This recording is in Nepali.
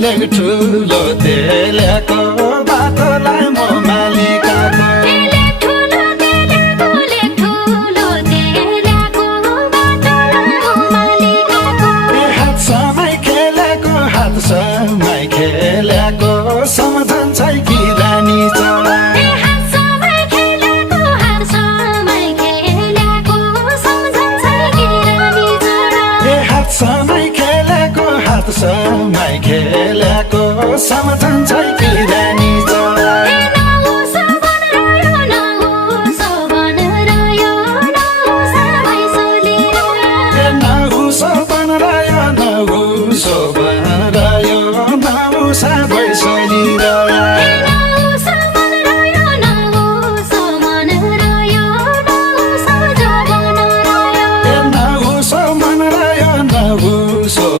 लेग ठुलो तेलेको बाटोलाई म मालिकाको हात समय खेलेको सम्झन्छै कि रानी चोडा समय खेलेको सम्झन्छै कि रानी चोडा नहुसो बनरायो नहुसा भैसली